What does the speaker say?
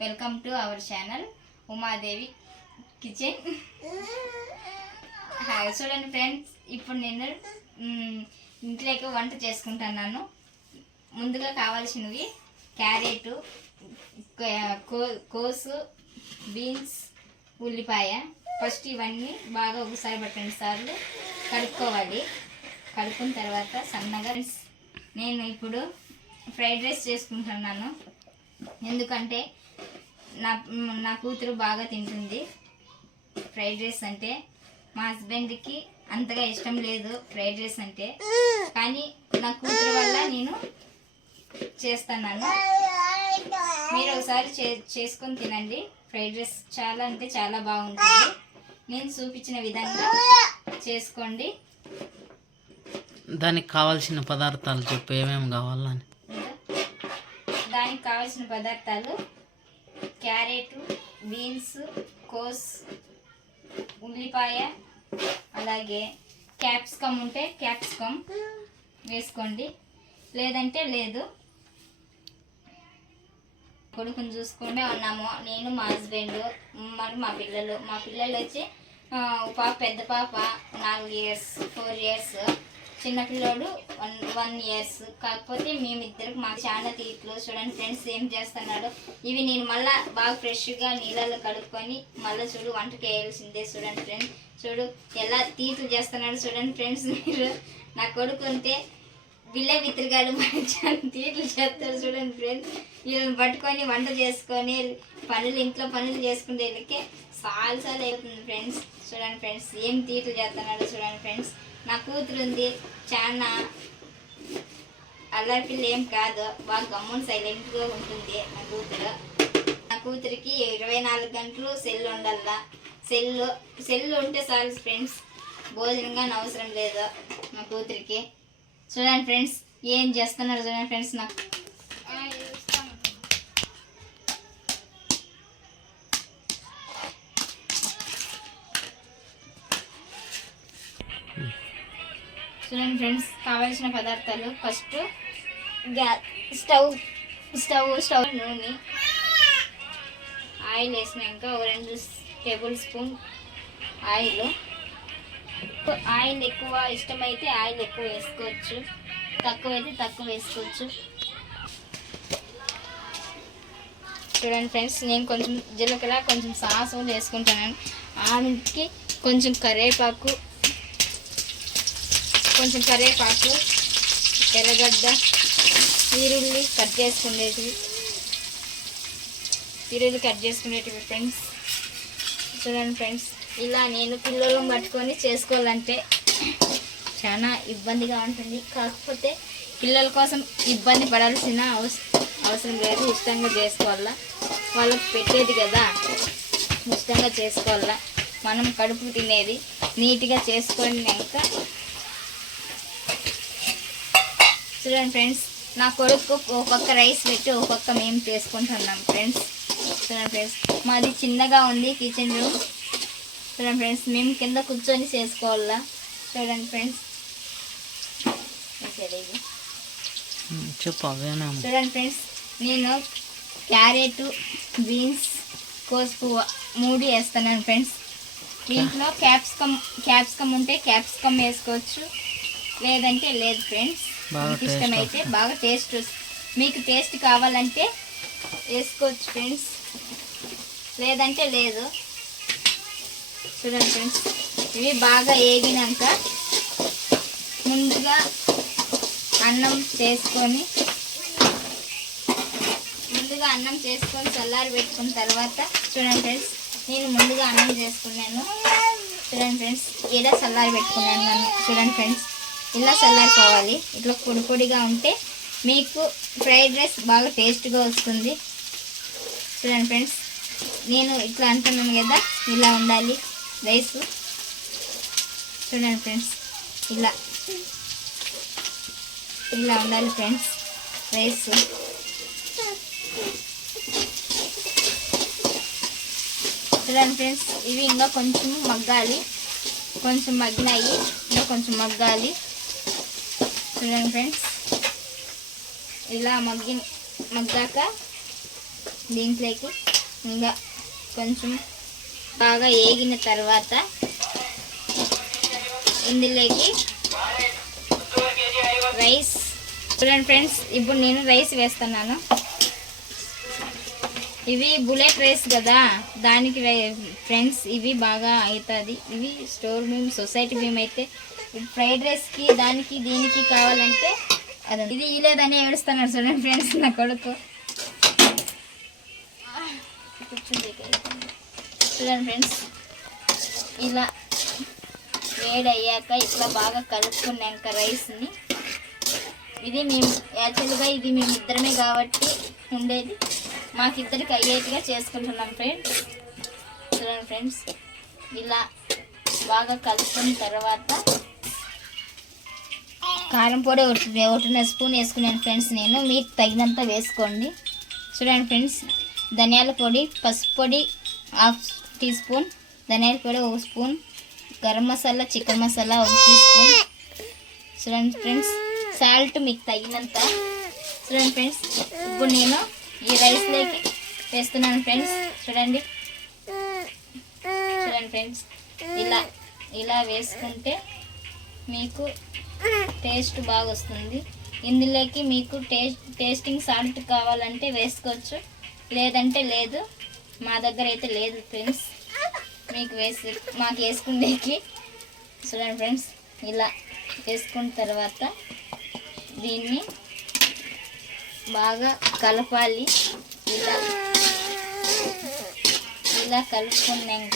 Welcome to our channel Umadevi kitchen. చూడండి friends, ఇప్పుడు నేను ఇంట్లోకి వంట చేసుకుంటున్నాను. ముందుగా కావాల్సినవి క్యారెట్, కోసు, బీన్స్, ఉల్లిపాయ. ఫస్ట్ ఇవన్నీ బాగా ఒకసారి 2 సార్లు కడుక్కోవాలి. కడుక్కున్న తర్వాత సన్నగా నేను ఇప్పుడు ఫ్రైడ్ రైస్ చేసుకుంటున్నాను. ఎందుకంటే నా కూతురు బాగా తింటుంది ఫ్రైడ్ రైస్ అంటే. మా హస్బెండ్కి అంతగా ఇష్టం లేదు ఫ్రైడ్ రైస్ అంటే, కానీ నా కూతురు వల్ల నేను చేస్తున్నాను. మీరు ఒకసారి చేసుకొని తినండి. ఫ్రైడ్ రైస్ చాలా అంటే చాలా బాగుంటుంది. నేను చూపించిన విధంగా చేసుకోండి. దానికి కావాల్సిన పదార్థాలు చెప్పు, ఏమేమి కావాలని. దానికి కావాల్సిన పదార్థాలు క్యారెట్, బీన్స్, కోస్, ఉల్లిపాయ, అలాగే క్యాప్సికమ్ ఉంటే క్యాప్సికమ్ వేసుకోండి, లేదంటే లేదు. కొడుకుని చూసుకుంటే ఉన్నాము, నేను, మా హస్బెండ్, మరి మా పిల్లలు వచ్చి పెద్ద పాప 4 ఇయర్స్, 4 ఇయర్స్, చిన్నపిల్లోడు 1 ఇయర్స్. కాకపోతే మేమిద్దరికి మా చాలా తీట్లు. చూడండి ఫ్రెండ్స్ ఏం చేస్తున్నాడు. ఇవి నేను మళ్ళీ బాగా ఫ్రెష్గా నీళ్ళలో కడుక్కొని మళ్ళీ చూడు వంటకి వేయాల్సిందే. చూడండి ఫ్రెండ్స్, చూడు ఎలా తీట్లు చేస్తున్నాడు. చూడండి ఫ్రెండ్స్, మీరు నా కొడుకు ఉంటే బిల్లె విత్రిగాడు చాలా తీట్లు చేస్తాడు. చూడండి ఫ్రెండ్స్, వీళ్ళని పట్టుకొని వంట చేసుకొని ఇంట్లో పనులు చేసుకుంటే వీళ్ళకి చాలా అవుతుంది ఫ్రెండ్స్. చూడండి ఫ్రెండ్స్ ఏం తీట్లు చేస్తున్నాడు. చూడండి ఫ్రెండ్స్, నా కూతురు ఉంది, చాలా అల్లరి పిల్ల ఏం కాదు, బాగా గమ్మున సైలెంట్గా ఉంటుంది నా కూతురు. నా కూతురికి 24 గంటలు సెల్ ఉండాల. సెల్ ఉంటే చాలు ఫ్రెండ్స్, భోజనంగా అవసరం లేదు నా కూతురికి. చూడండి ఫ్రెండ్స్ ఏం చేస్తున్నారు. చూడండి ఫ్రెండ్స్, నాకు చూడండి ఫ్రెండ్స్ కావాల్సిన పదార్థాలు. ఫస్ట్ స్టవ్ నూనె, ఆయిల్ వేసినాక 2 టేబుల్ స్పూన్ ఆయిల్. ఎక్కువ ఇష్టమైతే ఆయిల్ ఎక్కువ వేసుకోవచ్చు, తక్కువైతే తక్కువ వేసుకోవచ్చు. చూడండి ఫ్రెండ్స్, నేను కొంచెం జీలకర్ర, కొంచెం సాసు వేసుకుంటాను. ఆమెకి కొంచెం కరివేపాకు, ఎర్రగడ్డ, ఈరుల్లి కట్ చేసుకునేటివి ఫ్రెండ్స్. చూడండి ఫ్రెండ్స్, ఇలా నేను పిల్లలను పట్టుకొని చేసుకోవాలంటే చాలా ఇబ్బందిగా ఉంటుంది. కాకపోతే పిల్లల కోసం ఇబ్బంది పడాల్సిన అవసరం లేదు. ఇష్టంగా చేసుకోవాలా, వాళ్ళకి పెట్టేది కదా, ఇష్టంగా చేసుకోవాలా. మనం కడుపు తినేది నీట్గా చేసుకున్నాక. చూడండి ఫ్రెండ్స్, నా కొడుకు ఒక పక్క రైస్ పెట్టి ఒక పక్క మేము చేసుకుంటున్నాం ఫ్రెండ్స్. చూడండి ఫ్రెండ్స్, మాది చిన్నగా ఉంది కిచెన్ రూమ్. చూడండి ఫ్రెండ్స్, మేము కింద కూర్చొని చేసుకోవాలా. చూడండి ఫ్రెండ్స్, చూడండి ఫ్రెండ్స్, నేను క్యారెట్, బీన్స్, కోసు 3 వేస్తున్నాను ఫ్రెండ్స్. దీంట్లో క్యాప్సికమ్ ఉంటే క్యాప్సికమ్ వేసుకోవచ్చు, లేదంటే లేదు ఫ్రెండ్స్. మీకు ఇష్టమైతే బాగా టేస్ట్, మీకు టేస్ట్ కావాలంటే వేసుకోవచ్చు ఫ్రెండ్స్, లేదంటే లేదు. చూడండి ఫ్రెండ్స్, ఇవి బాగా వేగినాక ముందుగా అన్నం చేసుకొని చల్లారి పెట్టుకున్న తర్వాత, చూడండి ఫ్రెండ్స్, నేను ముందుగా అన్నం చేసుకున్నాను. చూడండి ఫ్రెండ్స్, ఇలా చల్లారి పెట్టుకున్నాను. చూడండి ఫ్రెండ్స్, ఇలా చల్లారిపోవాలి. ఇట్లా పొడి పొడిగా ఉంటే మీకు ఫ్రైడ్ రైస్ బాగా టేస్ట్గా వస్తుంది. చూడండి ఫ్రెండ్స్, నేను ఇట్లా అంటున్నాను కదా, ఇలా ఉండాలి రైస్. చూడండి ఫ్రెండ్స్, ఇలా ఉండాలి ఫ్రెండ్స్ రైస్. చూడండి ఫ్రెండ్స్, ఇవి ఇంకా కొంచెం మగ్గాలి, కొంచెం మగ్గినాయి, ఇంకా కొంచెం మగ్గాలి. చూడండి ఫ్రెండ్స్, ఇలా మగ్గాక దీంట్లోకి ఇంకా కొంచెం బాగా ఏగిన తర్వాత ఇందులోకి రైస్ చూడండి ఫ్రెండ్స్. ఇప్పుడు నేను రైస్ వేస్తున్నాను. ఇవి బుల్లెట్ రైస్ కదా, దానికి ఫ్రెండ్స్ ఇవి బాగా అవుతుంది. ఇవి స్టోర్ బియ్యం, సొసైటీ బియ్యం అయితే ఫ్రైడ్ రైస్కి దానికి దీనికి కావాలంటే అదే ఇది ఇలేదని ఏడుస్తున్నాడు చూడండి ఫ్రెండ్స్ నా కొడుకు. చూడండి ఫ్రెండ్స్, ఇలా వేడి అయ్యాక ఇట్లా బాగా కలుపుకున్నాక రైస్ని, ఇది మేము యాక్చువల్గా ఇది మేము ఇద్దరమే కాబట్టి ఉండేది, మాకిద్దరికి అయ్యేట్టుగా చేసుకుంటున్నాం ఫ్రెండ్స్. చూడండి ఫ్రెండ్స్, ఇలా బాగా కలుపుకున్న తర్వాత కారం పొడి ఒకటిన్నర స్పూన్ వేసుకున్నాను ఫ్రెండ్స్ నేను. మీకు తగినంత వేసుకోండి. చూడండి ఫ్రెండ్స్, ధనియాల పొడి, పసుపు పొడి 1/2 టీ స్పూన్, ధనియాల పొడి 1 spoon, garam masala, chicken masala 1 teaspoon. చూడండి ఫ్రెండ్స్, సాల్ట్ మీకు తగినంత. చూడండి ఫ్రెండ్స్, ఇప్పుడు నేను ఈ రైస్లోకి వేస్తున్నాను ఫ్రెండ్స్. చూడండి ఫ్రెండ్స్, ఇలా వేసుకుంటే మీకు టేస్ట్ బాగా వస్తుంది. ఇందులోకి మీకు టేస్టింగ్ సాల్ట్ కావాలంటే వేసుకోవచ్చు, లేదంటే లేదు. మా దగ్గర అయితే లేదు ఫ్రెండ్స్, మీకు మాకు వేసుకునేకి. చూడండి ఫ్రెండ్స్, ఇలా వేసుకున్న తర్వాత దీన్ని బాగా కలపాలి. ఇలా కలుపుకున్నాక